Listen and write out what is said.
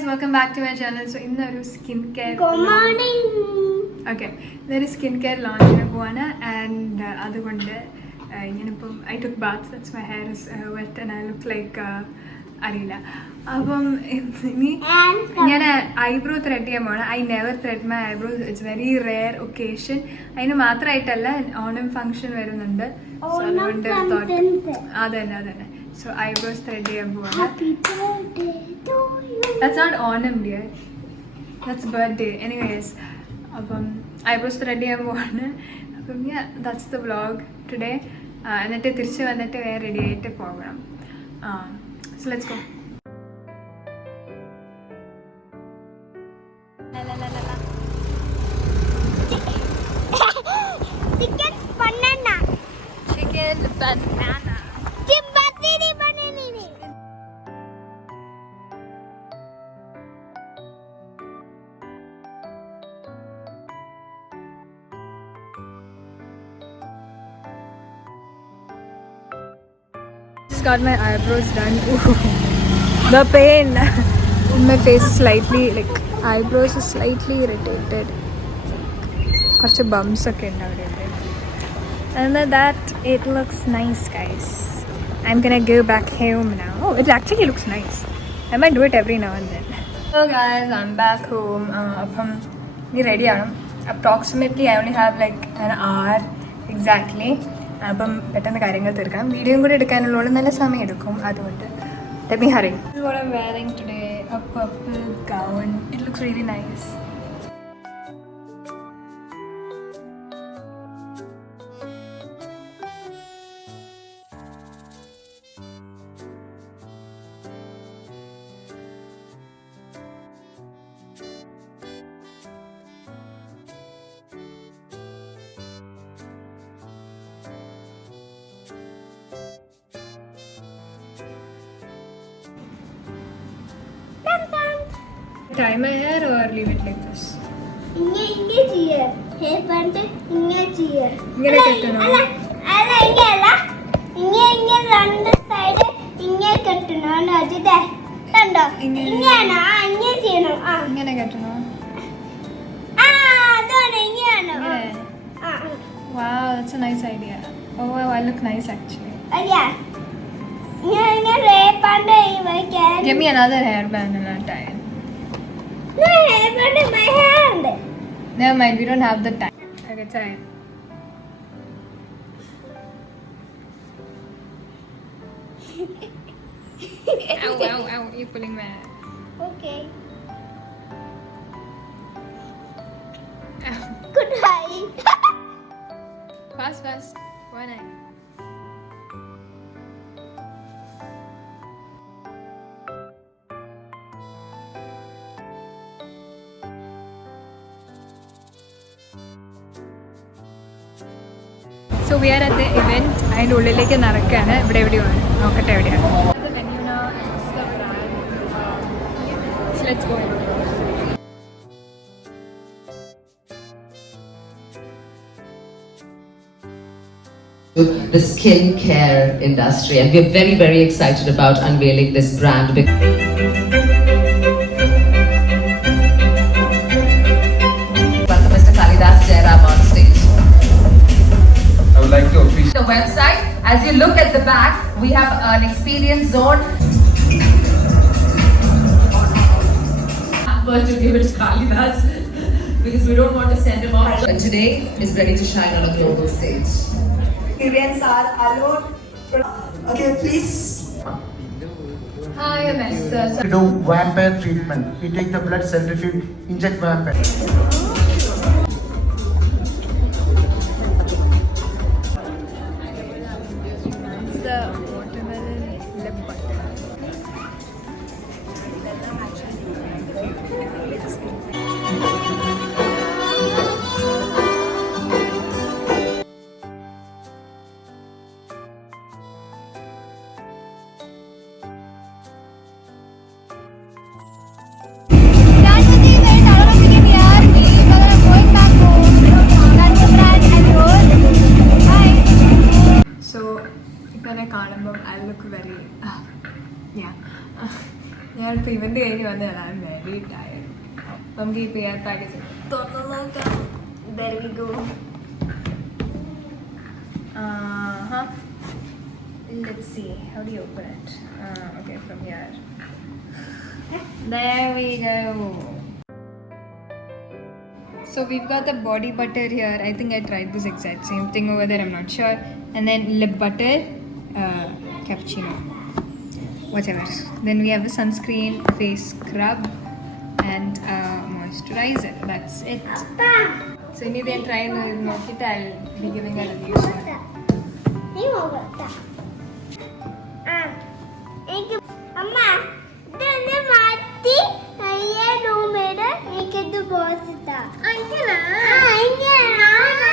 guys, welcome back to my channel. So in the skincare. Good morning. Okay, there is skincare launch and I took bath. That's my hair is wet and I look like Arila. Eyebrow thread. I never thread my eyebrows. It's very rare occasion. I know matra italla Onam function varunundu. So so eyebrows thread Happy birthday to you. That's not Onam, dear. That's birthday. Anyways, eyebrows thread yeah, that's the vlog today. And then we're ready to program. So let's go. Chicken banana. Chicken banana. Just got my eyebrows done. Ooh, the pain in my face is slightly like eyebrows is slightly irritated. Such a bumps again nowadays. And that it looks nice, guys. I'm gonna go back home now. Oh, it actually looks nice. I might do it every now and then. So guys, I'm back home. I'm ready. Approximately, I only have like an hour exactly. Let me hurry. This is what I'm wearing today, a purple gown. It looks really nice. Tie my hair or leave it like this? Hair band Wow, that's a nice idea. Oh, I look nice actually. Give me another hairband and I'll tie it. No, hairband in my hand. Never mind, we don't have the time. Okay, tie it. Ow, ow, ow, you're pulling my hair. Okay. Ow. Good night. Fast, fast. One eye. So we are at the event and ഉള്ളിലേക്ക് നടക്കുകയാണ്. ഇവിടെ എവിടെയാണ് നോക്കട്ടെ എവിടെയാണ്. The menu now is the brand. So let's go. The skincare industry, and we're very, very excited about unveiling this brand. Welcome Mr. Kalidas Jairam on stage. I would like to appreciate The website, as you look at the back, we have an experience zone. But to give it to Kalidas because we don't want to send him off. And today is ready to shine on a global stage. Experience are allowed. Okay, please. Hi, I'm Esther. We do vampire treatment. We take the blood centrifuge, inject vampire. It's the watermelon lip butter. Event കഴിഞ്ഞ് വന്നതാണ്. I am very tired. നമുക്ക് ഈ PR package തുറന്നു നോക്കാം. There we go. Let's see. How do you open it? Okay, from here. There we go. So we've got the body butter here. I think I tried this exact same thing over there. I'm not sure. And then lip butter, cappuccino, whatever. Then we have the sunscreen, face scrub, and moisturizer. That's it. So anything try and knock it. I'll be giving a review soon. You over that.